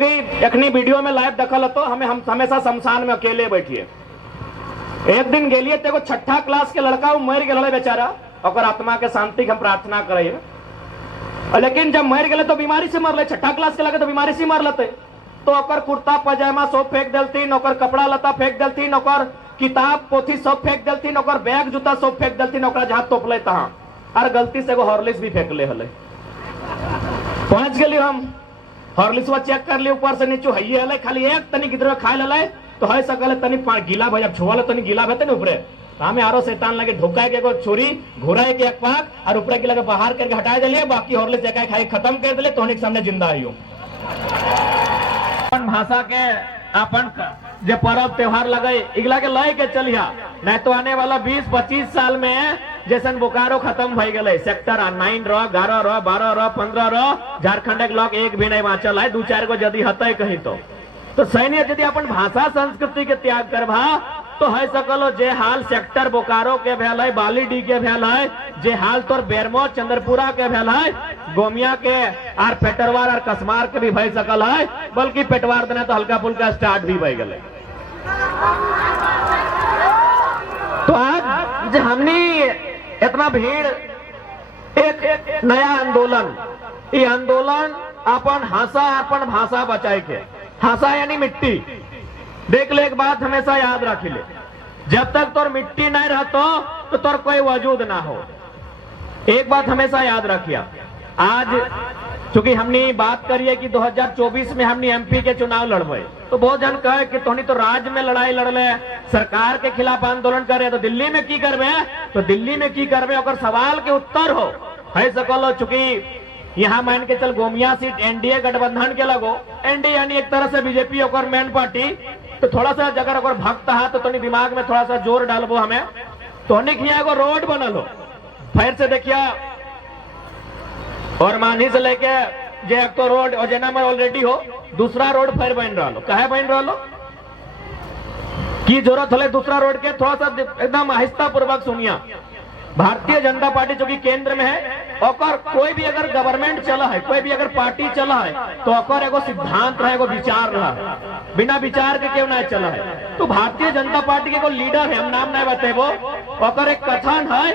चूंकि एखनी वीडियो में लाइव दखल तो हम हमेशा शमशान में अकेले बैठिए। एक दिन गेलिए तो एगो 6ठा क्लास के लड़का मर गए बेचारा, और आत्मा के शांति के हम प्रार्थना करिए। लेकिन जब मर गए तो बीमारी से मरल, 6ठा क्लास के लगे तो बीमारी से मर लेते। तो ओकर कुर्ता पजामा सब फेंक देलतीन, ओकर कपड़ा लता फेंक देलतीन, ओकर किताब पोथी सब फेंक देलतीन, ओकर बैग जूता सब फेंक देलतीन, ओकरा जहां तोपले तहां और गलती से एगो हॉर्लिक्स भी फेंक ले हले। पहुंच गए हम, हॉर्लिक्सवा चेक कर लिए ऊपर से नीचे हइये हले, खाली एक तनी गिद्र खा ले तो है सकल तनी गीला भैया छुआ तनी गीला भेते न ऊपरे हमें आरो शैतान लगे ढोका के एगो छोरी घोड़ा के एक पाक और ऊपर के लगे बाहर करके हटा दिलिए, बाकी हॉर्लिक्स जगह खाई खत्म कर दिले तो के सामने जिंदा आइयो। भाषा के अपन जो पर्व त्योहार लगे इगला के लय के चलिया, नहीं तो आने वाला 20-25 साल में जैसन बोकारो खत्म भई गए, सेक्टर 9 रह 11 रह 12 रह 15 रह झारखंड के लोग एक भी नहीं बाँचल है, 2-4 गो यदि हते कहीं तो सैन्य यदि अपन भाषा संस्कृति के त्याग करभा तो है सकलो जे हाल सेक्टर बोकारो के भेल है, बालीडी के भेल है, जे हाल तोर बेरमो चंद्रपुरा के भेल है, गोमिया के आर पेटरवार और कसमार के भी भय सकल है, बल्कि पेटवार देना तो हल्का फुल्का स्टार्ट भी भय गए। तो आज हमने इतना भीड़, एक नया आंदोलन, ये आंदोलन अपन भाषा बचाए के, भाषा यानी मिट्टी। देख ले एक बात हमेशा याद रख ले, जब तक तोर मिट्टी नहीं रहतो तो तोर कोई वजूद ना हो। एक बात हमेशा याद रखिया। आज चूंकि हमने बात करिए कि 2024 में हमने एमपी के चुनाव लड़बे, तो बहुत जन कहे कि तोनी तो राज्य में लड़ाई लड़ले, सरकार के खिलाफ आंदोलन करे, तो दिल्ली में की करबे, तो दिल्ली में की करबे अगर सवाल के उत्तर हो है सकलो। चूंकि यहाँ मान के चल गोमिया सीट एनडीए गठबंधन के लगो, एनडीए यानी एक तरह से बीजेपी और मेन पार्टी, तो थोड़ा सा अगर अगर भक्त है तो तोनी दिमाग में थोड़ा सा जोर डालबो हमें, तो यहाँ रोड बनल हो फिर से देखिया, और मानी से लेके जे एक तो रोड और जेना में ऑलरेडी हो, दूसरा रोड फिर बन रहा लो, कहे बन रहा लो की जरूरत है दूसरा रोड के, थोड़ा सा एकदम आहिस्ता पूर्वक सुनिया। भारतीय जनता पार्टी जो कि केंद्र में है, और कोई भी अगर गवर्नमेंट चला है, कोई भी अगर पार्टी चला है, तो अकर एगो सिद्धांत रहा, एगो विचार रहा है, बिना विचार के क्यों नहीं चला है। तो भारतीय जनता पार्टी के एगो लीडर है, हम नाम नहीं बतेबो, और एक कथन है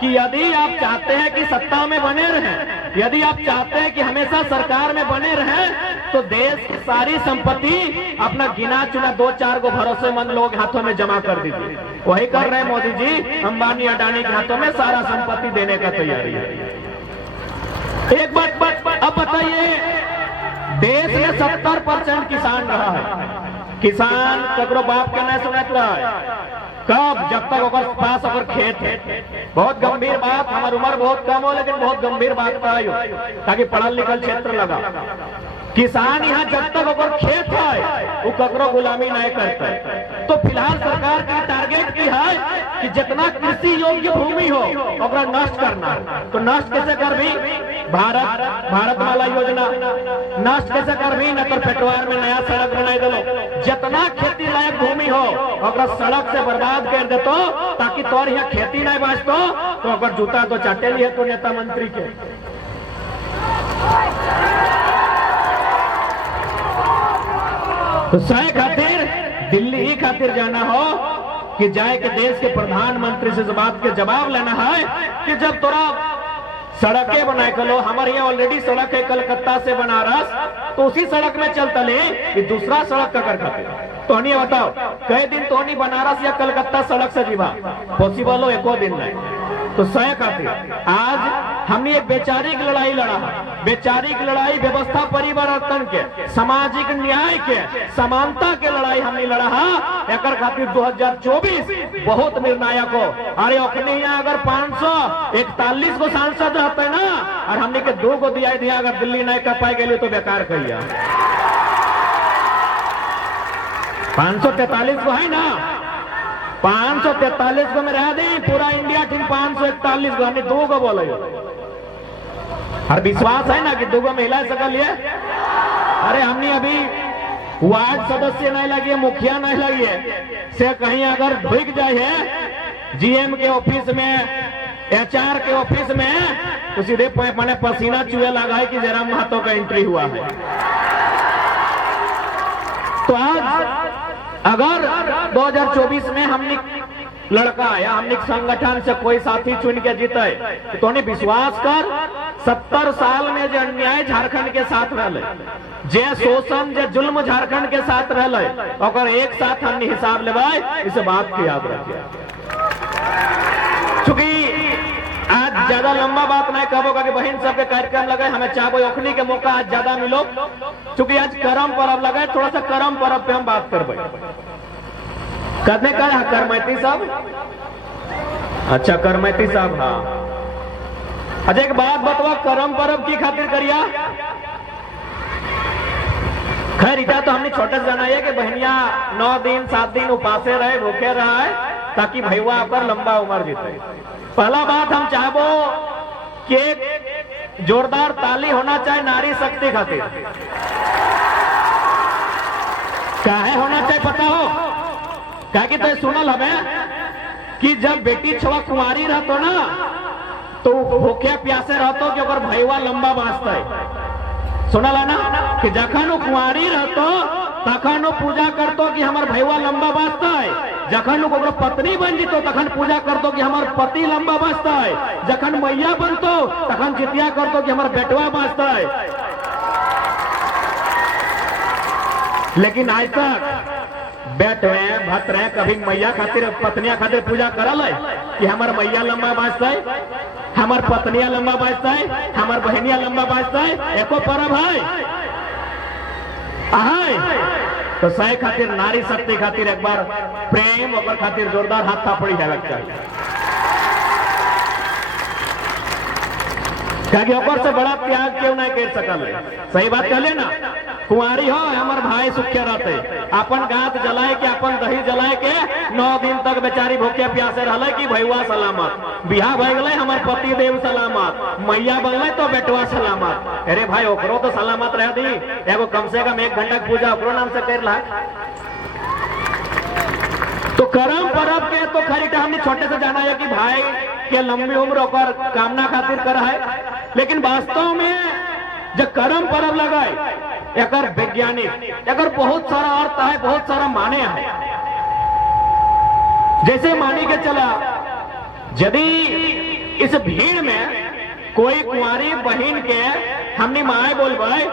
कि यदि आप चाहते हैं कि सत्ता में बने रहें, यदि आप चाहते हैं कि हमेशा सरकार में बने रहें, तो देश की सारी संपत्ति अपना गिना चुना 2-4 गो भरोसेमंद लोग हाथों में जमा कर दीजिए। वही कर रहे हैं मोदी जी, अंबानी अडानी के हाथों में सारा संपत्ति देने का तैयारी है। एक बात अब बताइए, देश में 70% किसान रहा है, किसान ककरो बाप के नहीं सुनत रहा है, कब जब तक ओकर पास ओकर खेत है। बहुत गंभीर बात, हमारी उम्र बहुत कम हो लेकिन बहुत गंभीर बात बताइयो, ताकि पढ़ल लिखल क्षेत्र लगा। किसान यहाँ जब तक ओकर खेत है वो ककरो गुलामी नहीं करता है। तो फिलहाल सरकार की टारगेट की है कि जितना कृषि योग्य भूमि हो ओकरा नष्ट करना। तो नष्ट कैसे कर भी, भारत वाला योजना नष्ट कैसे कर भी, न तो पेटवार में नया सड़क बनाई दो, जितना खेती लायक भूमि हो ओकरा सड़क से बर्बाद कर देतो, ताकि तोर यहाँ खेती नहीं बचतो, तो अगर जूता तो चाटे लिए तो नेता मंत्री के। तो सही खातिर दिल्ली ही खातिर जाना हो कि जाए के देश के प्रधानमंत्री से बात के जवाब लेना है कि जब तोरा सड़कें बनाए कलो, हमारे यहाँ ऑलरेडी सड़क है कलकत्ता से बनारस, तो उसी सड़क में चलता ले कि दूसरा सड़क का कर खातिर। तो हनी बताओ कई दिन तो हनी बनारस या कलकत्ता सड़क से जीवा पॉसिबल हो, एको दिन नहीं। तो सही खातिर आज हमने एक वैचारिक लड़ाई लड़ा है, वैचारिक लड़ाई व्यवस्था परिवर्तन के, सामाजिक न्याय के, समानता के लड़ाई हमने लड़ा है। एक खातिर 2024 बहुत निर्णायक हो। अरे अपने यहाँ अगर 541 को सांसद रहते ना, और हमने के 2 को दिया, अगर दिल्ली नहीं कर पाए गए तो बेकार कहिए। 543 को है ना, 543 को में रह दी, पूरा इंडिया ठीक 541 को, हमने 2 को बोले। और विश्वास है ना कि 2 को महिला सकल है। अरे हमने अभी वार्ड सदस्य नहीं लगी है, मुखिया नहीं लगी है, से कहीं अगर ढुक जाए है जीएम के ऑफिस में, एचआर के ऑफिस में, तो सीधे मैंने पसीना चुहे लगा है कि जयराम महतो का एंट्री हुआ है। अगर 2024 में हमने लड़का या हमने संगठन से कोई साथी चुन के जीते तो नहीं विश्वास कर 70 साल में जो अन्याय झारखंड के साथ रहे, जे शोषण जे जुल्म झारखंड के साथ रहे, अगर एक साथ हमने हिसाब लेवाए, इस बात की याद रखिए। चूंकि आज ज्यादा लंबा बात नहीं कहोगा कि बहन सबके कार्यक्रम लगे, हमें चाहे ओखनी के मौका आज ज्यादा मिलो, चूंकि आज करम पर्व लगे, थोड़ा सा करम पर्व पे हम बात करबे। करने का है करमैती साहब, अच्छा करमैती साहब, हाँ अच्छा एक बात बतवा, करम पर्व की खातिर करिया? खैर इतना तो हमने छोटे से जाना है कि बहनिया 9 दिन 7 दिन उपासे रहे, भूखे रहा है, ताकि भैया आपका लंबा उम्र जीते। पहला बात हम चाहबो कि एक जोरदार ताली होना चाहिए नारी शक्ति खातिर। काहे होना चाहिए पता हो? क्या कि तो सुनल हमें कि जब बेटी छवा कुंवारी रहतो ना तो भूखे प्यासे रहतो कि अगर भैया लंबा बाँचता है। सुनल है ना कि जखन कुंवारी रहतो तखन पूजा करतो कि हमार भैया लंबा बाँचता है, जखन ओकरा पत्नी बन जीतो तखन पूजा करतो कि हमार पति लंबा बाँचता है, जखन मैया बनतो तखन जितिया करतो कि हमार बेटवा बाँचता है। लेकिन आज तक बेटवे भतरे कभी मैया खातिर पत्निया खातिर पूजा करल है कि हमार मैया लंबा बाँचता है, हमार पत्निया लंबा बाँचता है, हमार बहनिया लंबा बाँचता है? एको पर्व है तो सही खातिर नारी शक्ति खातिर एक बार प्रेम और खातिर जोरदार हाथ थापड़ी है क्या ओकर से बड़ा त्याग क्यों नहीं कर सकल? सही बात कहले ना, कुंवारी हो हमार भाई सुखे रहते, अपन गात जलाए के अपन दही जलाए के 9 दिन तक बेचारी भूखे प्यासे रहले कि भैया सलामत, बिहार भय गए हमार पति देव सलामत, मैया बनले तो बेटवा सलामत। अरे भाई ओकरो तो सलामत रह दी, एगो कम से कम 1 घंटा पूजा ओकरो नाम से कर ला। तो करम पर्व के तो खरीटा हमने छोटे से जाना है कि भाई के लंबी उम्र और कामना खातिर कर है, लेकिन वास्तव में जब करम पर्व लगाए एक वैज्ञानिक एक बहुत सारा अर्थ है, बहुत सारा माने है। जैसे मानी के चला यदि इस भीड़ में कोई कुंवारी बहन के हमने माए बोलवाए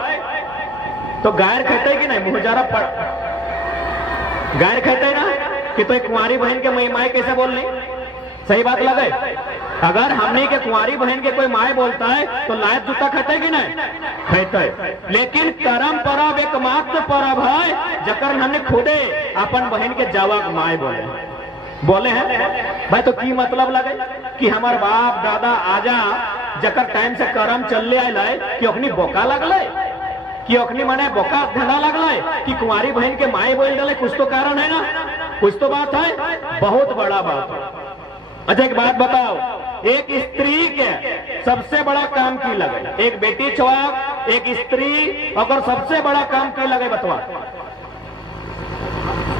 तो गायर कहते कि नहीं, मुहजारा पड़ गायर कहते ना कि तो कुंवारी बहन के माए कैसे बोल ली? सही बात लगे? अगर हमने के कुंवारी बहन के कोई माए बोलता है तो लायक जूता खाते कि नहीं खाते, लेकिन करम पर्व एकमात्र पर्व है जकर हमने खुदे अपन बहन के जावक माए बोले हैं। भाई तो की मतलब लगे कि हमार बाप दादा आजा जकर टाइम से करम चल आए कि अखनी बोका लगले, कि अखनी मने बोका धना लगले कि कुंवारी बहन के माए बोल डाले, कुछ तो कारण है ना, कुछ तो बात है, बहुत बड़ा बात है। अच्छा एक बात बताओ, एक स्त्री के सबसे बड़ा काम की लगे? एक बेटी छुआ एक स्त्री अगर सबसे बड़ा काम की लगे बतवा?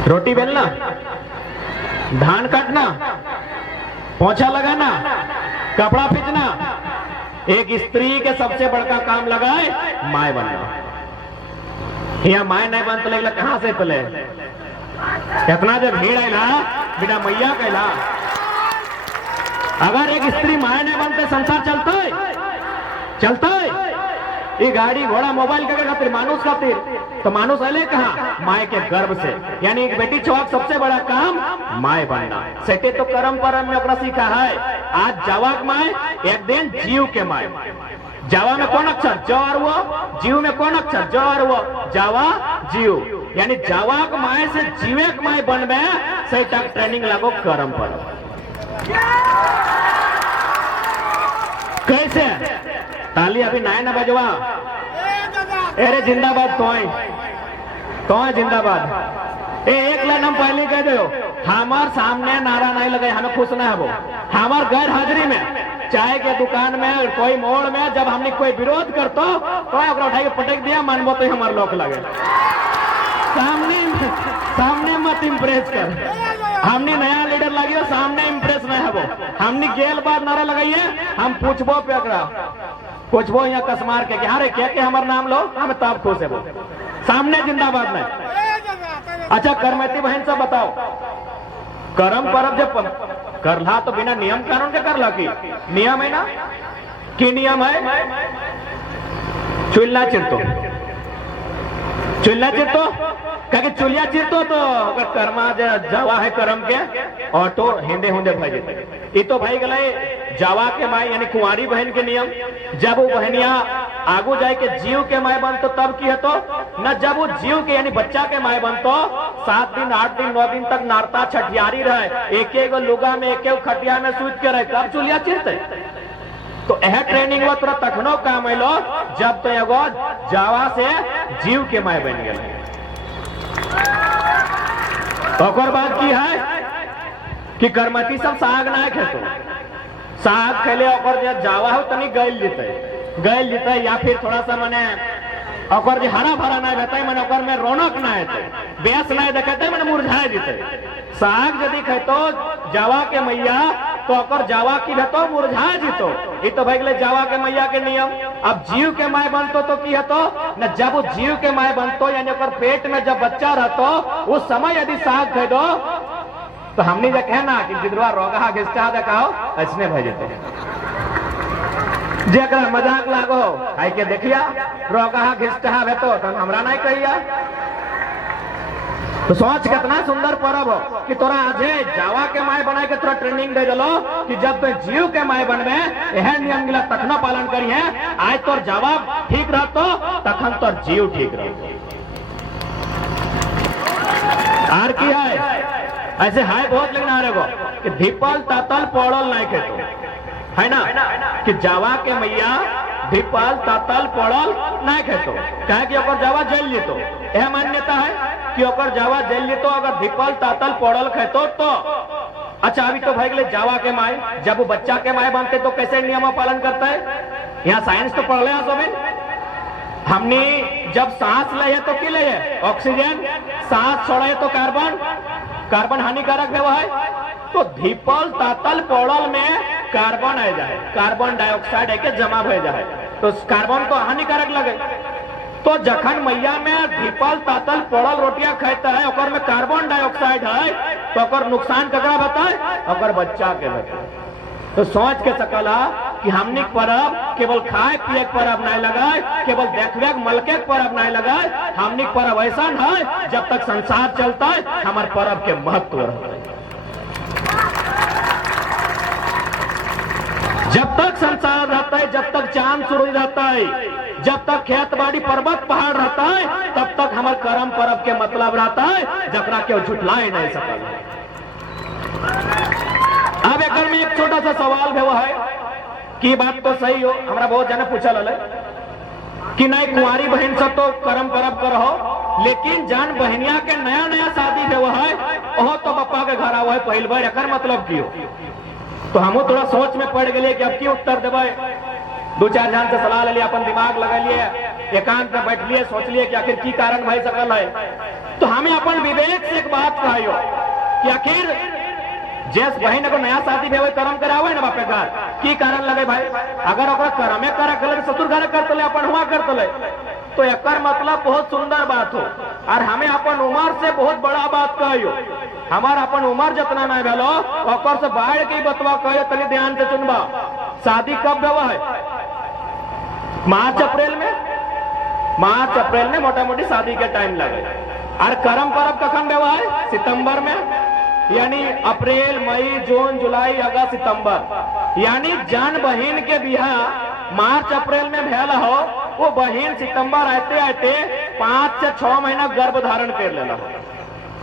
रोटी बेलना, धान काटना, पोछा लगाना, कपड़ा खींचना। एक स्त्री के सबसे बड़ा काम लगाए माए बनना। यहाँ माए नहीं बन तो लगला कहां से पले इतना जब भीड़ आयला बिना मैया कहला। अगर एक स्त्री माए नहीं बनते संसार चलता है ये गाड़ी घोड़ा मोबाइल के खातिर मानुष खातिर, तो मानुष अले कहा माए के गर्भ से। यानी एक बेटी छुआक सबसे बड़ा काम माए बनना। सेटे तो कर्म परम में ओकरा सीखा है। आज जावाक माए एक दिन जीव के माए। जावा में कौन अक्षर ज और वो, जीव में कौन अक्षर ज और वो, जावा जीव। यानी जावाक माए से जीवेक माए बनबे सेटा ट्रेनिंग लागो कर्म परम। कैसे ताली अभी नाय ना बजवा। अरे जिंदाबाद तो जिंदाबाद। एक लाइन हम पहले कह दो, हमार सामने नारा नहीं लगे, हमें खुश ना है वो। हमार गैर हाजिरी में चाय के दुकान में कोई मोड़ में जब हमने कोई विरोध करतो तो उठा के पटक दिया, मानबो तो हमारे लोग लगे। सामने मत इम्प्रेस कर। हमने नया लीडर लगी सामने इम्प्रेस नहीं है वो। हमने गेल बात नारा लगाइए, हम पूछबो पे पूछबो यहाँ कसमार के हाँ रे क्या हमारा नाम लो, हमें तब खुश है वो। सामने जिंदाबाद नहीं। अच्छा करमती बहन सब बताओ, करम परब जब करला तो बिना नियम कानून के करला की नियम है ना, कि नियम है चुल्ला चिरतो, चुल्ला चिरतो क्या चुलिया चिरतो तो अगर कर्मा जावा है करम के ऑटो हिंदे हुंदे भाई जेते। ये तो भाई गए जावा के माई यानी कुंवारी बहन के नियम। जब वो बहनिया आगू जाए के जीव के माय बनतो तब की है तो न, जब वो जीव के यानी बच्चा के माय बनतो 7 दिन 8 दिन 9 दिन तक नारता छठियारी रहे, एक एक लुगा में एक एक खटिया में सूत के रहे, तब चुलिया चिरते। तो यह ट्रेनिंग वो तुरा तखनो काम लो जब तो एगो जावा से जीव के माय बन गए। और बात की है कि करमती सब साग ना खेतो, साग खेले और जावा हो तनी गैल जीते या फिर थोड़ा सा मने और हरा भरा ना रहता है मैंने और में रौनक ना है बेस ना देखे मैंने मुरझाए जीते। साग यदि खेतो जावा के मैया तो अकर जावा की रहतो मुरझा जीतो। ये तो भाई जावा के मैया के नियम। अब जीव के माय बनतो तो की हतो न, जब वो जीव के माय बनतो यानी अकर पेट में जब बच्चा रहतो उस समय यदि साग खे दो तो हमने जो कहे ना कि जिद्रवा रोगा घिस्टा देखाओ ऐसने भेजते जे अगर मजाक लागो आई के देखिया रोगा घिस्टा भेतो तो हमरा नहीं कहिया। तो सोच कितना सुंदर पर्व हो कि तोरा आज जावा के माय बनाए के तोरा ट्रेनिंग दे दिलो कि जब तो जीव के माय बनबे यह नियम गिला तखना पालन करी है। आज तोर जावा ठीक रहतो तखन तोर जीव ठीक रहतो। आर की है ऐसे हाय बहुत लेकिन आ रहे कि धिपल तातल पड़ल नहीं खेतो है ना, कि जावा के मैया धिपल तातल पड़ल नहीं खेतो कहे कि ओकर जावा जल जेतो। यह मान्यता है कि ओकर जावा जल जेतो अगर धिपल तातल पड़ल खेतो तो। अच्छा अभी तो भाई जावा के माय जब वो बच्चा के माय बनते तो कैसे नियम पालन करता है। यहाँ साइंस तो पढ़ ले हमने जब सांस ले तो की ले ऑक्सीजन, सांस छोड़े तो कार्बन हानिकारक है वो है। तो धिपल तातल पड़ल में कार्बन आ जाए, कार्बन डाइऑक्साइड एक जमा हो जाए तो कार्बन तो हानिकारक लगे। तो जखन मैया में धिपल तातल पड़ल रोटियां खाता है और में कार्बन डाइऑक्साइड है तो और नुकसान ककरा बताए और बच्चा के बताए। तो सोच के सकला कि हमने पर्व केवल खाए पिए पर्व नहीं लगाए, केवल देख मलके पर्व नहीं लगाए। हमने पर्व ऐसा है जब तक संसार चलता है हमारे पर्व के महत्व रहता है। जब तक संसार रहता है, जब तक चांद सूरज रहता है, जब तक खेत बाड़ी पर्वत पहाड़ रहता है तब तक हमारे कर्म पर्व के मतलब रहता है जकरा के झुठलाए नहीं सकल। अब एक में एक छोटा सा सवाल भी है कि बात तो सही हो, हमारा बहुत जने पूछा लले कि नहीं कुंवारी बहन सब तो कर्म पर्व करो लेकिन जान बहनिया के नया नया शादी भी है वह तो पप्पा के घर आवा है पहल बार एक मतलब की हो। तो हम थोड़ा सोच में पड़ गए कि अब की उत्तर देवे। 2-4 जन से सलाह ले लिया, अपन दिमाग लगा लिए, एकांत में बैठ लिए, सोच लिए कि आखिर की कारण भाई सकल है। तो हमें अपन विवेक से एक बात कहियो कि आखिर जैस बहन अगर नया शादी भेवे कर्म करावे ना बापे घर की कारण लगे भाई अगर ओकरा कर्मे करे गलत ससुर घर करतले अपन हुआ करतले तो एकर मतलब बहुत सुंदर बात हो। और हमें अपन उम्र से बहुत बड़ा बात कहियो, हमार अपन उम्र जितना नहीं भेलो ओकर से बाहर के बतवा कहियो, तनी ध्यान से सुनबा। शादी कब भेवा है? मार्च अप्रैल में मोटा मोटी शादी के टाइम लगे। और कर्म पर्व कखन भेवा है? सितंबर में, यानी अप्रैल मई जून जुलाई अगस्त सितंबर, यानी जान बहन के बियाह मार्च अप्रैल में भेल हो वो बहन सितंबर आते आते 5 से 6 महीना गर्भ धारण कर लेला हो।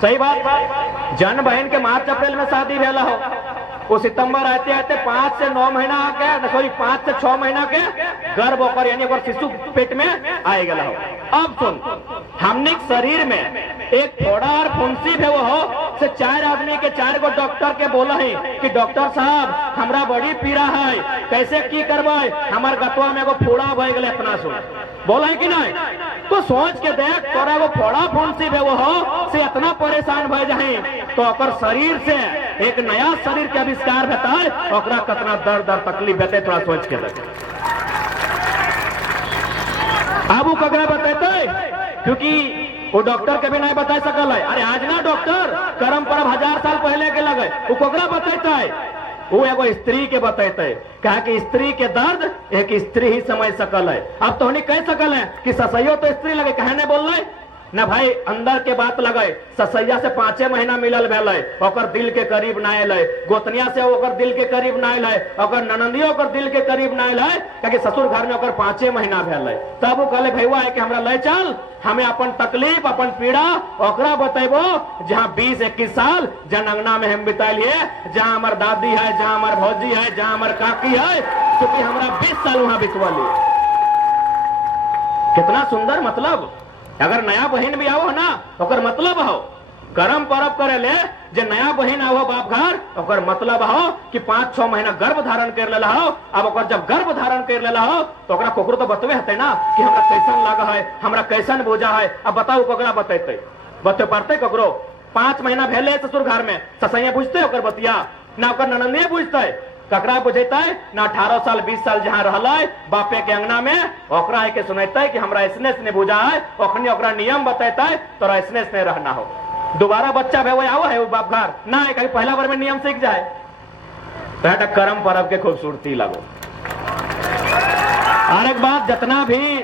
सही बात, जन बहन के मार्च अप्रैल में शादी भेला हो वो सितंबर आते आते 5 से 9 महीना के सॉरी 5 से 6 महीना के गर्भ होकर यानी शिशु पेट में आए गला हो। अब सुन, हमने शरीर में एक फोड़ा और फुंसी भी वो हो से 4 आदमी के 4 गो डॉक्टर के बोला है कि डॉक्टर साहब हमरा बड़ी पीड़ा है, कैसे की करवाए, हमार गतवा में एगो फोड़ा भय गए इतना सुन बोला है कि नहीं। तो सोच के देख तोरा वो फोड़ा फुंसी भी वो हो से इतना परेशान भय जाए तो अकर शरीर से एक नया शरीर के आविष्कार होता है ओकरा कितना दर्द और तकलीफ होते थोड़ा सोच के देख। अब वो कगरा बताते क्योंकि वो डॉक्टर के भी नहीं बता सकल है। अरे आज ना डॉक्टर करम परब 1000 साल पहले के लगे, वो कोकरा बतेता है, वो एगो स्त्री के बतेते, कहा कि स्त्री के दर्द एक स्त्री ही समझ सकल है। अब तो नहीं कह सकल है कि ससैयो तो स्त्री लगे, कहने बोल रहे ना भाई, अंदर के बात लगे, ससैया से 5 महीना मिलल भेल, ओकर दिल के करीब ना आयल, गोतनिया से ओकर दिल के करीब ना आयल, ओकर ननदियो ओकर दिल के करीब ना आयल, क्योंकि ससुर घर में ओकर 5 महीना भेल। तब वो कहले भैया है कि हमरा ले चल, हमें अपन तकलीफ अपन पीड़ा ओकरा बतेबो, जहाँ 20-21 साल जन अंगना में हम बितालिए, जहाँ हमार दादी है, जहाँ हमार भौजी है, जहाँ हमार काकी है, क्योंकि हमरा 20 साल वहां बितवाली। कितना सुंदर मतलब। अगर नया बहन भी आओ ना, ओकर मतलब हो करम परब करे ले, जे नया बहन आओ बाप घर, ओकर मतलब हो कि 5-6 महीना गर्भ धारण कर लेला हो। अब ओकर जब गर्भ धारण कर लेला हो तो ओकरा कोकरो तो बतवे हते ना कि हमरा कैसन लगा है, हमरा कैसन बोझा है। अब बताओ कोकरा बतेते, बते पड़ते कोकरो। 5 महीना भेले ससुर घर में, ससैया पूछते ओकर बतिया ना, ओकर ननदिया पूछते, ककरा बुझेता है ना। 18 साल 20 साल जहाँ रहला है बापे के अंगना में, ओकरा है के सुनता है कि हमरा ऐसने से बुझा है, ओखनी ओकरा नियम बतेता है तो ऐसने से रहना हो। दोबारा बच्चा भे वो आओ है वो बाप घर ना है, कहीं पहला बार में नियम सीख जाए। तो करम परब के खूबसूरती लगो। और एक बात, जितना भी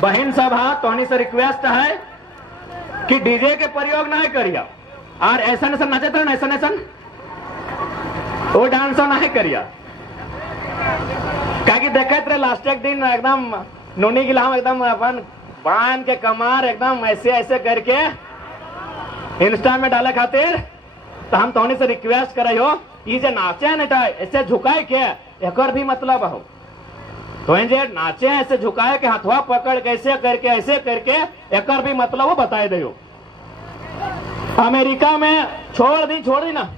बहन सब है तोहनी से रिक्वेस्ट है कि डीजे के प्रयोग ना करिया, और ऐसा ऐसा नचे तो ऐसा ऐसा वो डांस नहीं करिया। क्या देखे थे लास्ट एक दिन एकदम नूनी गिलाम एकदम अपन बांध के कमार एकदम ऐसे ऐसे करके इंस्टा में डाले खातिर, तो हम तोहनी से रिक्वेस्ट करे हो, ये जो नाचे है ना ऐसे झुकाए के एक भी मतलब हो, तो जे नाचे ऐसे झुकाए के हथवा पकड़ के ऐसे करके एक भी मतलब वो बताए दे। अमेरिका में छोड़ दी ना,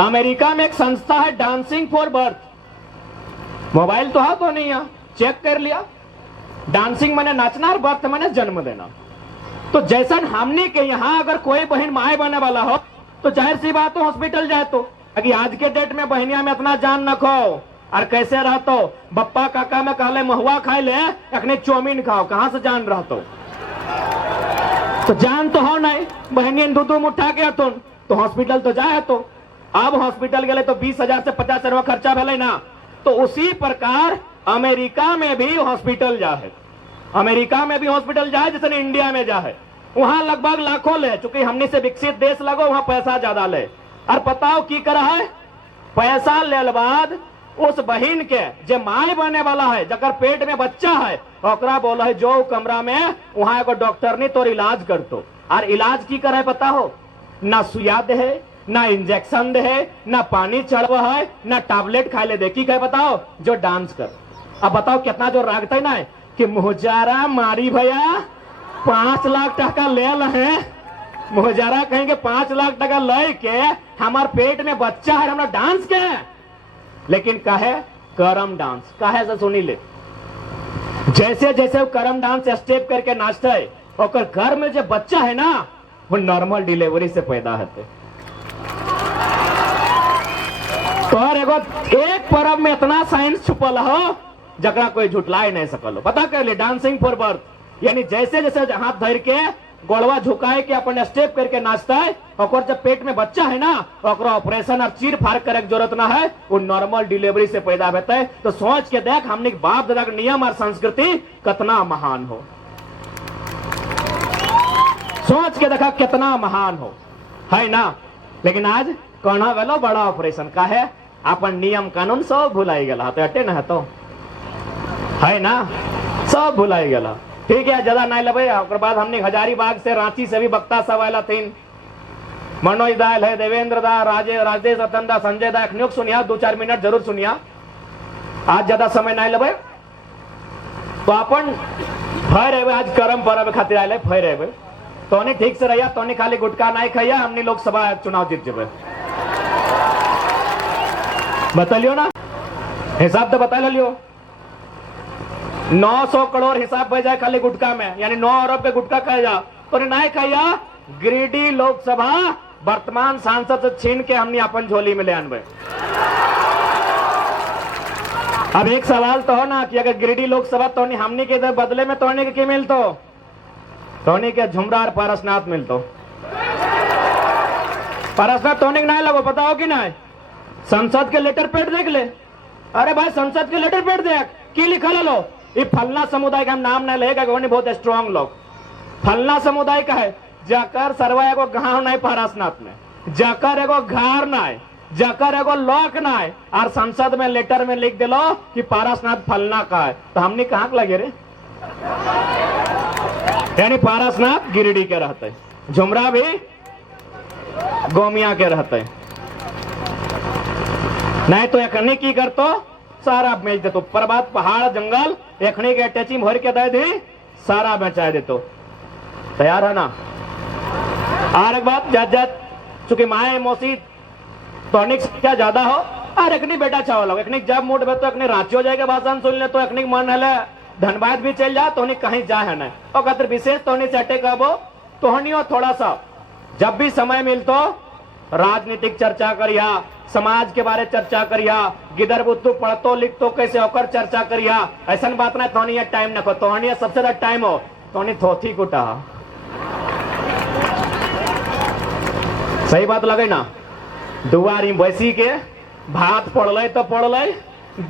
अमेरिका में एक संस्था है डांसिंग फॉर बर्थ। मोबाइल तो है तो नहीं है, चेक कर लिया। डांसिंग मैंने नाचना और बर्थ मैंने जन्म देना। तो जैसा हमने के यहाँ अगर कोई बहन माए बने वाला हो तो जाहिर सी बात हो हॉस्पिटल जाए, तो अगर आज के डेट में बहनिया में इतना जान न खो और कैसे रहतो। बप्पा काका में कहले महुआ खाए ले, अखने चौमिन खाओ, कहां से जान रहतो। तो जान तो हो नहीं, बहनियन दूध उठा के तो हॉस्पिटल तो जाए। तो अब हॉस्पिटल गए तो 20,000 से 50,000 खर्चा भले ना। तो उसी प्रकार अमेरिका में भी हॉस्पिटल जा है, अमेरिका में भी हॉस्पिटल जाए जैसे इंडिया में जा है। वहां लगभग लाखों ले, चूंकि हमने से विकसित देश लगो वहां पैसा ज्यादा ले। और बताओ की करा है, पैसा ले बाद उस बहन के जे माए बने वाला है, जकर पेट में बच्चा है, ओकरा बोला है जो कमरा में वहां एगो डॉक्टर ने तोर इलाज कर दो। और इलाज की करे पता हो, ना सुइया दे है, ना इंजेक्शन दे है, ना पानी चढ़वा है, ना टैबलेट खा ले दे। की कहे बताओ, जो डांस कर। अब बताओ कितना जो रागता है ना कि मुहजारा मारी भैया 5 लाख टका ले है। मुहजारा कहेंगे 5 लाख टका ले के हमार पेट में बच्चा है, हमारा डांस के है। लेकिन कहे करम डांस, कहे से सुनी ले, जैसे जैसे वो करम डांस स्टेप करके नाचता है, और घर में जो बच्चा है ना वो नॉर्मल डिलीवरी से पैदा होते। तो एक पर्व में इतना साइंस छुपल हो जकरा कोई झुटला ही नहीं सकल हो। पता कर ले, डांसिंग फॉर बर्थ यानी जैसे जैसे हाथ धर के गोड़वा झुकाए के अपन स्टेप करके नाचता है, और जब पेट में बच्चा है ना ओकरा ऑपरेशन और चीर फाड़ करे जरूरत ना है, वो नॉर्मल डिलीवरी से पैदा होता है। तो सोच के देख हमने बाप दादा का नियम और संस्कृति कितना महान हो, सोच के देखा कितना महान हो, है ना। लेकिन आज कोना वेलो बड़ा ऑपरेशन का है, अपन नियम कानून सब भुलाई गला, तो अटे ना तो है ना, सब भुलाई गला। ठीक है, ज्यादा नहीं लबे। और बाद हमने हजारीबाग से, रांची से भी वक्ता सब आयला तीन, मनोज दाल है, देवेंद्र दा, राजेश रतन दा, संजय दा, नियुक्त सुनिया, 2-4 मिनट जरूर सुनिया, आज ज्यादा समय नहीं लबे। तो अपन फर आज करम परब खातिर आए फर तो ठीक से रहिया, तो खाली गुटखा नहीं खाइया, हमने लोकसभा चुनाव जीत जेबे। बतलियो ना, हिसाब तो बता लियो। 900 करोड़ हिसाब बह जाए खाली गुटखा में, यानी 9 अरब के गुटखा खाया जा, तो नहीं खाइया। गिरिडीह लोकसभा वर्तमान सांसद से छीन के हमने अपन झोली में ले आनबे। अब एक सवाल तो हो ना कि अगर गिरिडीह लोकसभा तो हमने के बदले में तोड़ने के मिल तो तोनी के झुमरा और पारसनाथ मिलतो। पारसनाथ तोनी नहीं लगो, पता हो कि नहीं? संसद के लेटर पेड देख ले। अरे भाई संसद के लेटर पेड देख, की लिखल है लो? ये फलना समुदाय का हम नाम नहीं लेगा, बहुत स्ट्रांग लोग। फलना समुदाय का है, जाकर सरवा एगो गांव नहीं पारसनाथ में, जाकर एगो घर नहीं, जाकर एगो लॉक नहीं, और संसद में लेटर में लिख दिलो कि पारसनाथ फलना का है। तो हमने कहां लगे रे? यानी पारसनाथ गिरिडीह के रहते, झुमरा भी गोमिया के रहते। नहीं तो एखनी की करतो, सारा बेच देतो। पर्वत पहाड़ जंगल एखनी के अटैची भर के दे दी, सारा बेचा देतो। तैयार है ना? और एक बात, जज चूंकि माए मौसी तोनिक क्या ज्यादा हो, और एखनी बेटा चावल हो, एखनी जब मूड में तो एखनी रांची हो जाएगा, भाषण सुन ले तो एखनी मन है धनबाद भी चल जा, तो कहीं जा है नहीं। और कतर विशेष तो चटे कबो तो थोड़ा सा जब भी समय मिलतो राजनीतिक चर्चा करिया, समाज के बारे चर्चा करिया, गिदर बुद्धू पढ़तो लिखतो कैसे होकर चर्चा करिया। ऐसा बात ना तोहनी टाइम न खो, तोहनी सबसे ज्यादा टाइम हो तोहनी थोथी कुटा। सही बात लगे ना? दुआरी बैसी के भात पड़ल तो पड़ल,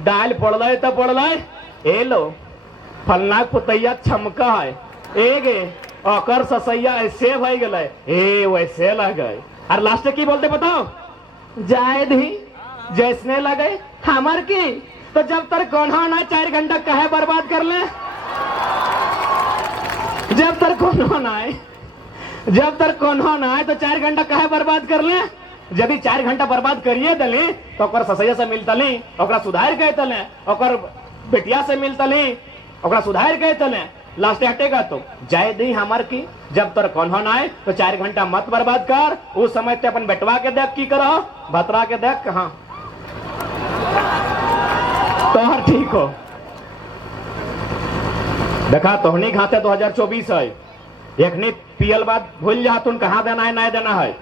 दाल पड़ल तो पड़ल, ए लो फलना पुतैया छमका है, एगे अकर ससैया ऐसे भई गए, ए वैसे लगे। और लास्ट की बोलते बताओ, जाए दी जैसने लगे हमर की। तो जब तक कोन्हा ना 4 घंटा कहे बर्बाद कर ले, जब तक कोन्हा ना आए, जब तक कोन्हा ना आए तो 4 घंटा कहे बर्बाद कर ले। यदि 4 घंटा बर्बाद करिए दली तो ओकर ससैया से मिलतली, ओकरा सुधार के तले, ओकर बेटिया से मिलतली, ओकरा सुधार के तले, लास्ट हटेगा तो जाए दी हमार की। जब तक कोन्हा ना आए तो 4 घंटा मत बर्बाद कर। उस समय ते अपन बेटवा के देख की करो, भतरा के देख कहां तोहर ठीक हो। देखा तोहनी खाते 2024 है, एखनी पियल बात भूल जा, तुम कहां देना है नहीं देना है।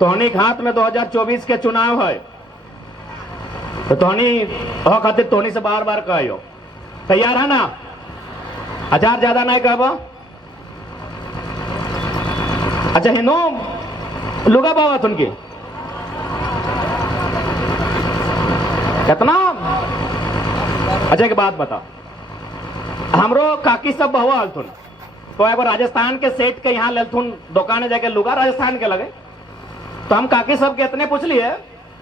तोहनी हाथ में 2024 के चुनाव है, तो तोहनी खातिर तोहनी से बार बार कहो, तैयार है ना? हजार ज्यादा नहीं कहब। अच्छा हिंदू लुगा बावत उनकी कितना? अच्छा एक बात बता, हमरो काकी सब बहुआ हलथुन, तो एगो राजस्थान के सेठ के यहाँ ललथुन दुकाने जाके लुगा राजस्थान के लगे। तो हम काकी सब के इतने पूछ लिए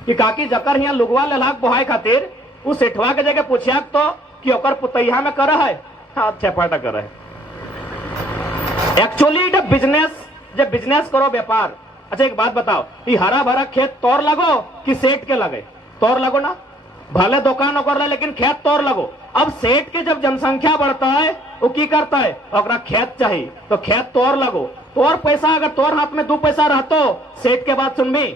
कि काकी जकर यहाँ लुगवा लेलाक बोहाय खातिर उस सेठवा के जगह पूछिया तो कि ओकर पुतैया में कर है, अच्छा पाटा कर है। एक्चुअली बिजनेस, जब बिजनेस करो व्यापार। अच्छा एक बात बताओ, ये हरा भरा खेत तोड़ लगो कि सेठ के लगे? तोड़ लगो ना, भले दुकान ओकर लेकिन खेत तोड़ लगो। अब सेठ के जब जनसंख्या बढ़ता है वो की करता है, ओकरा खेत चाहिए तो खेत तोड़ लगो। तोर पैसा अगर तोर हाथ में 2 पैसा रहतो, सेठ के बात सुनबी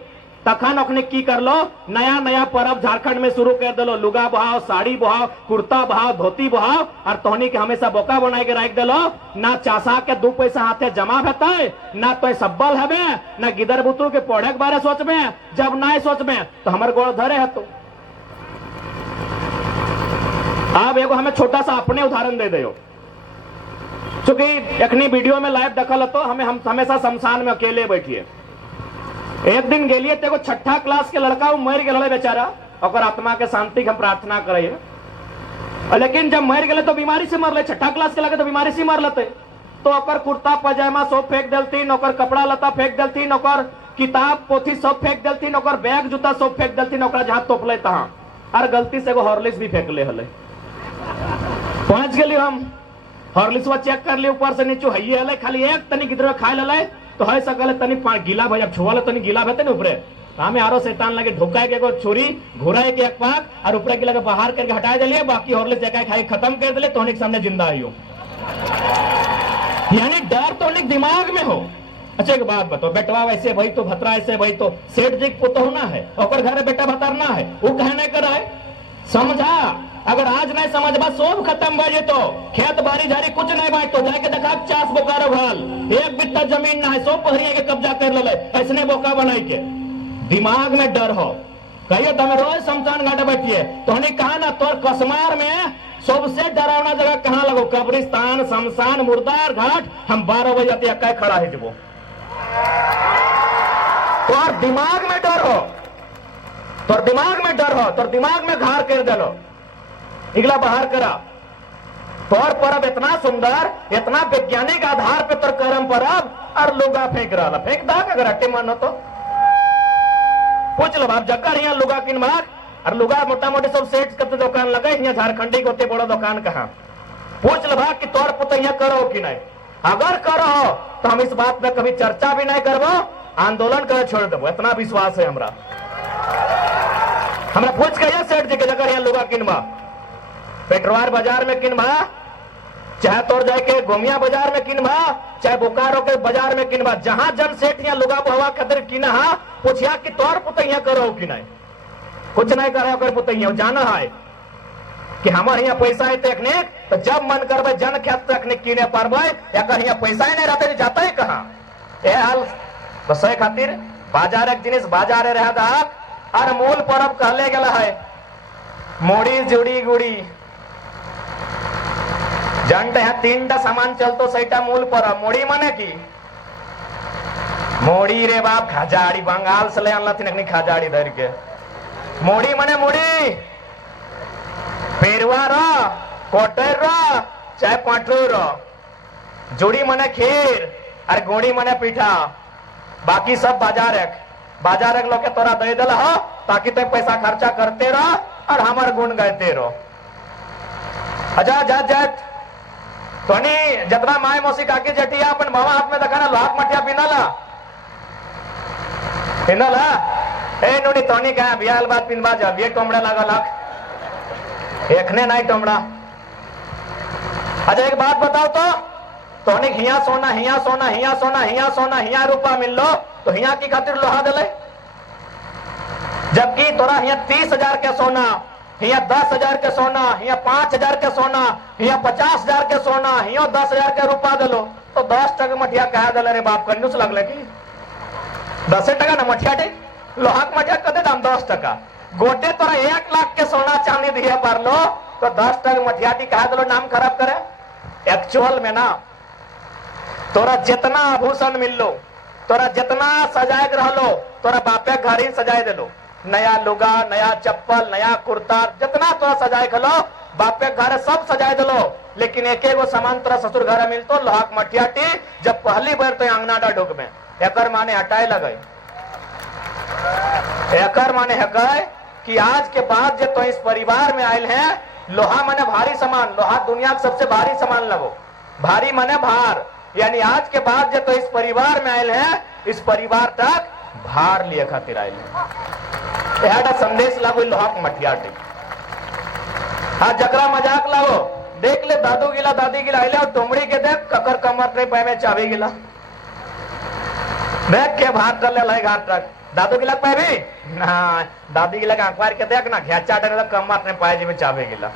तखन ओखने की कर लो, नया नया पर्व झारखंड में शुरू कर दिलो, लुगा बहाव, साड़ी बहाव, कुर्ता बहाव, धोती बहाव, और तोहनी के हमेशा बोका बनाए के रख दिलो। ना चासा के 2 पैसा हाथे जमा होता है, ना तो सब्बल हवे, ना गिदर बुतरू के पौधे के बारे सोचबे। जब ना सोचबे तो हमारे गोड़ धरे है। तो अब एगो हमें छोटा सा अपने उदाहरण दे दो, चूंकि एखनी वीडियो में लाइव देखल तो हम हमेशा शमशान में अकेले बैठिए। एक दिन गेलिए तो 6ठा क्लास के लड़का मर गए बेचारा, और आत्मा के शांति हम प्रार्थना करे। लेकिन जब मर गए तो बीमारी से मरले, 6ठा क्लास के लगे तो बीमारी से मर लेते। तो ओकर कुर्ता पजामा सब फेंक देलतीन, ओकर कपड़ा लता फेंक देलतीन, ओकर किताब पोथी सब फेंक देलतीन, ओकर बैग जूता सब फेंक देलतीन, ओकरा जहां तोपले तहां। और गलती से एगो हॉर्लिक्स भी फेंक ले हले। पहुंच गए हम, हॉर्लिक्सवा चेक कर ली ऊपर से नीचे हइये हले, खाली एक तनी किधर खाए ले तो है सकल तनी गीला भाई, अब छुआ तनी गीला भेते ना ऊपरे, हमें आरो शैतान लगे ढुका के एगो छुरी घुराए के एक पाक और ऊपर के लगे बाहर करके हटा दिलिए, बाकी हॉर्लिक्स जगह खाई खत्म कर दिले, तो सामने जिंदा आइयो। यानी डर तो दिमाग में हो। अच्छा एक बात बताओ, बेटवा वैसे भाई तो भतरा ऐसे भाई तो सेठ जी को तो होना है, और घर बेटा भतरना है, वो कहने कर रहा है समझा। अगर आज नहीं समझबा सब खत्म बजे तो खेत बारी झारी कुछ नहीं बांट तो जाके देखा 50 बोकारो घाल, 1 बिट्टा जमीन ना है, सब पहरिया के कब्जा कर ले, ऐसने बोका बनाई के। दिमाग में डर हो, कहिए तुम रोज शमशान घाट बैठिए तो कहा ना तोर कसमार में सबसे डरावना जगह कहां लगो? कब्रिस्तान, शमशान, मुर्दार घाट। हम 12 बजे तक अक्का खड़ा है जब तोर दिमाग में डर हो, तोर दिमाग में डर हो, तोर दिमाग में घार कर दलो, इगला बाहर करा। तोर परब इतना सुंदर, इतना वैज्ञानिक आधार पे तोर कर्म परब, और लुगा फेंक रहा, फेंक दाग अगर अट्टे मानो तो पूछ लो बाप जगह यहाँ लुगा किन मार। और लुगा मोटा मोटी सब सेठ करते दुकान लगे यहाँ झारखंडी को होते बड़ा दुकान कहाँ? पूछ लो भाग कि तोर पुत यहाँ करो कि नहीं। अगर करो तो हम इस बात में कभी चर्चा भी नहीं करबो, आंदोलन कर छोड़ देबो, इतना विश्वास है हमरा। हमरा पूछ के सेठ जी के जगह यहाँ लुगा किनबा, पेटरवार बाजार में किनबा, चाहे तोड़ जाए के गोमिया बाजार में किनबा, चाहे बोकारो के बाजार में किनबा, जहां जन सेठ यहाँ लुगा बहवा खातिर किना हा, पूछिया कि तोर पुतैया करो कि नहीं। कुछ नहीं करो कर पुतैया, जाना है कि हमारे यहाँ पैसा है टेक्निक, तो जब मन करबे जन ख्यात टेक्निक किने पारबे, या कहीं यहाँ पैसा ही नहीं रहते जाता है कहां? ए हाल बस खातिर बाजार एक जिनिस बाजारे रह दा। और मूल परब कहले गेला है मोड़ी जुड़ी गुड़ी, जानते हैं 3टा सामान चलतो सैटा मूल परब। मोड़ी माने की मोड़ी रे बाप खजाड़ी, बंगाल से ले आनला थी खजाड़ी धर के। मोड़ी माने मोड़ी, पेरवा रो, कोटर रो, चाहे पाटू रो। जुड़ी माने खीर, और गोड़ी माने पीठा। बाकी सब बाजार एक लोग के तोरा दे दिला हो, ताकि तुम पैसा खर्चा करते रहो और हमार गुण गाते रहो। अच्छा जट जट तोनी जतना माय मौसी काकी जटिया अपन बाबा हाथ में दखाना लोहाक मटिया पिनला ए नोनी तोनी का बियाल बात पिनबा जा ये टोमड़ा लगा लाख एकने नहीं टोमड़ा। अच्छा एक बात बताओ तो तोनी हिया सोना हिया सोना हिया सोना हिया सोना हिया रूपा मिल लो तो हिया की खातिर लोहा दिले, जबकि तोरा हिया 30,000 के सोना, हिया 10,000 के सोना, हिया 5,000 के सोना, हिया 50,000 के सोना, हिया 10,000 के रूपा दिलो, तो 10 टका मठिया कहा दिले रे बाप कंजूस लगले की 10 टका ना मठिया दे लोहाक मठिया कदे दाम 10 टका। गोटे तोरा 1 लाख के सोना चांदी दिया पार लो तो 10 टका मठिया दी कहा दिलो, नाम खराब करे। एक्चुअल में ना तोरा जितना आभूषण मिल लो, तोरा जितना सजाए रहलो, तोरा बापे घर ही सजाए दिलो, नया लुगा, नया चप्पल, नया कुर्ता, जितना तोरा सजाए खलो बापे घर सब सजाए दिलो, लेकिन एक एगो सामान तोरा ससुर घर मिलतो लोहाक मठियाटी। जब पहली बार तो अंगना डा ढुक में एकर माने हटाए लगे, एकर माने है कि आज के बाद जब तो इस परिवार में आयल है, लोहा माने भारी सामान, लोहा दुनिया का सबसे भारी सामान लगो, भारी माने भार, यानी आज के बाद जब तो इस परिवार में आयल है, इस परिवार तक भार लिए खातिर आयल है। यह संदेश लागो लोहाक मठियाटी। आज जकरा मजाक लागो देख ले, दादू गिला दादी गिला आइले और टोमड़ी के देख ककर कमर नहीं पाए में चाबी गिला देख के भाग कर ले लाई घाट तक। दादू गिला पाए भी ना, दादी गिला के आंखवार के देख ना घेचा डरे कमर नहीं पाए जी में चाबी गिला।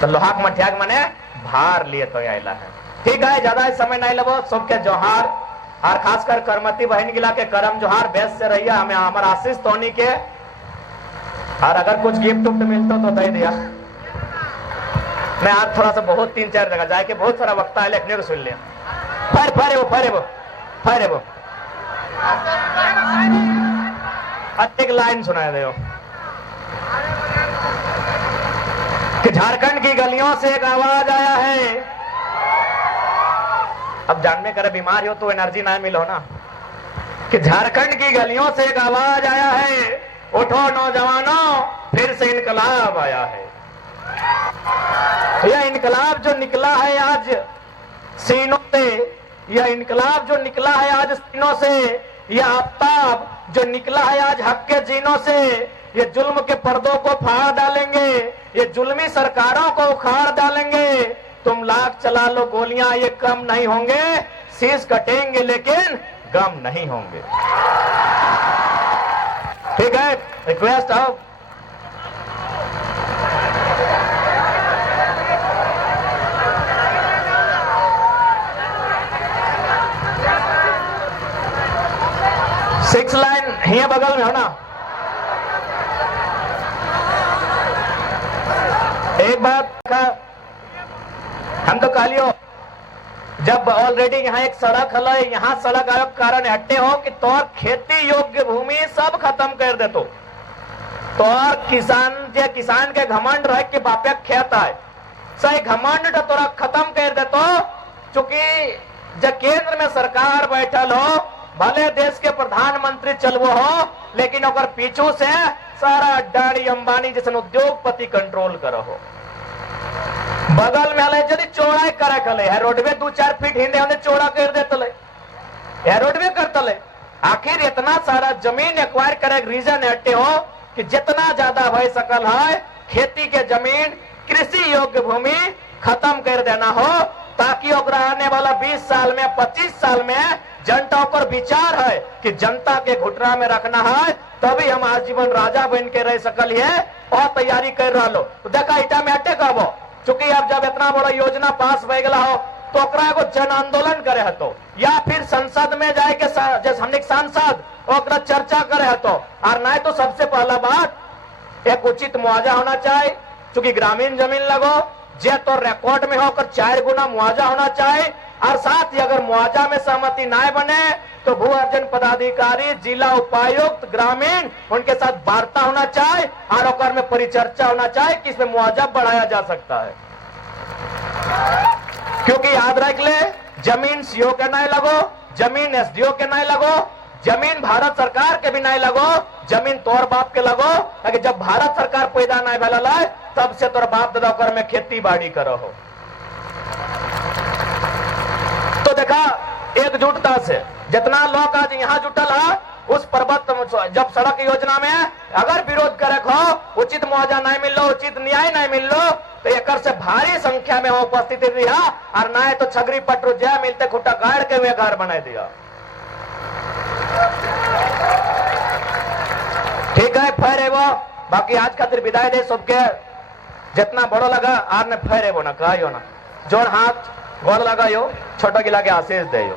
तो लोहाक मठियाक माने भार लिए तो आइला है। ठीक है, ज्यादा समय नहीं लगो, सबके जोहार, और खासकर करमती बहन गिला के करम जोहार बेस से रहिए हमें हमारा आशीष टोनी के। और अगर कुछ गिफ्ट उफ्ट मिलता तो दे दिया। मैं आज थोड़ा सा बहुत 3-4 जगह जाके बहुत सारा वक्ता है लिखने को सुन लिया। फरे वो एक लाइन सुनाए दे कि झारखंड की गलियों से एक आवाज आया है। अब जानने करे बीमार हो तो एनर्जी ना मिलो ना, कि झारखंड की गलियों से एक आवाज आया है, उठो नौजवानों फिर से इनकलाब आया है। यह इनकलाब जो निकला है आज सीनों से, यह इनकलाब जो निकला है आज सीनों से, यह आफ्ताब जो निकला है आज हक के जीनों से, ये जुल्म के पर्दों को फाड़ डालेंगे, ये जुल्मी सरकारों को उखाड़ डालेंगे। तुम लाख चला लो गोलियां ये कम नहीं होंगे, शीश कटेंगे लेकिन गम नहीं होंगे। ठीक है, रिक्वेस्ट आओ। सिक्स लाइन हिया बगल में हो ना, एक बात हम तो कालियो जब ऑलरेडी यहाँ एक सड़क है, यहाँ सड़क आयोग कारण हट्टे हो कि तोर खेती योग्य भूमि सब खत्म कर दे तो तोर किसान के घमंड रह के बापे खेत है सही घमंड तोरा खत्म कर दे तो चूंकि जब केंद्र में सरकार बैठल हो भले देश के प्रधानमंत्री चलवो हो लेकिन ओकर पीछू से सारा अडानी अंबानी जैसे उद्योगपति कंट्रोल करो हो। बगल में यदि चौड़ाई करे कले है रोडवे 2-4 फीट हिंदे हमने चौड़ा कर देते है रोडवे करते आखिर इतना सारा जमीन एक्वायर करे रीजन हटे हो कि जितना ज्यादा भय सकल है खेती के जमीन कृषि योग्य भूमि खत्म कर देना हो ताकि ओकरा आने वाला 20 साल में 25 साल में जनता पर विचार है कि जनता के घुटना में रखना है तभी हम आजीवन राजा बन के रह सकल है और तैयारी कर रहा लो। तो देखा इटा में अटे कहबो चूंकि अब जब इतना बड़ा योजना पास हो गया हो तो ओकरा एगो जन आंदोलन करे हतो या फिर संसद में जाए के जैसे हमने सांसद ओकरा चर्चा करे हतो और नहीं तो सबसे पहला बात एक उचित मुआवजा होना चाहिए चूंकि ग्रामीण जमीन लगो जे तो रिकॉर्ड में होकर 4 गुना मुआवजा होना चाहिए और साथ ही अगर मुआवजा में सहमति ना बने तो भू अर्जन पदाधिकारी जिला उपायुक्त ग्रामीण उनके साथ वार्ता होना चाहिए और ओकर में परिचर्चा होना चाहिए कि इसमें मुआवजा बढ़ाया जा सकता है। क्योंकि याद रख ले जमीन सीओ के नहीं लगो जमीन एसडीओ के नहीं लगो जमीन भारत सरकार के भी नहीं लगो जमीन तोर बाप के लगो ताकि जब भारत सरकार पैदा नहीं भला है तब से तोर बाप दादा कर में खेती बाड़ी करो हो। तो देखा एकजुटता से जितना लोग आज यहाँ जुटल है उस पर्वत जब सड़क योजना में अगर विरोध करे हो उचित मुआवजा नहीं मिल लो उचित न्याय नहीं मिल लो तो एक से भारी संख्या में उपस्थिति दिया और ना तो छगरी पटरू जय मिलते खुट्टा गाड़ के वे घर बना दिया। ठीक है फिर वो बाकी आज खातिर विदाई दे सबके जितना बड़ो लगा आर ने फिर वो ना कहो ना जोन हाथ गोल लगायो छोटा गिला के आशीष दे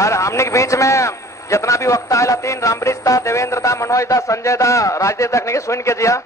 और हमने के बीच में जितना भी वक्ता है तीन रामबृष था देवेंद्र था मनोज था संजय था राजदेव तक सुन के जिया